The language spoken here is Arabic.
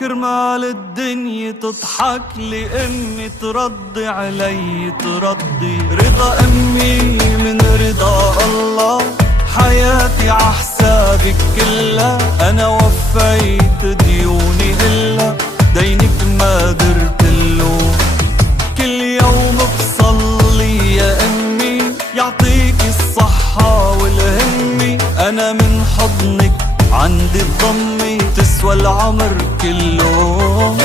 كرمال الدنيا تضحك لي أمي ترضي علي ترضي، رضا أمي من رضا الله، حياتي عحسابك كلها، أنا وفيت ديوني إلا دينك ما درتلو. كل يوم بصلي يا أمي يعطيك الصحة والهمة، أنا من حضنك عندي الضمي تسوى العمر كله.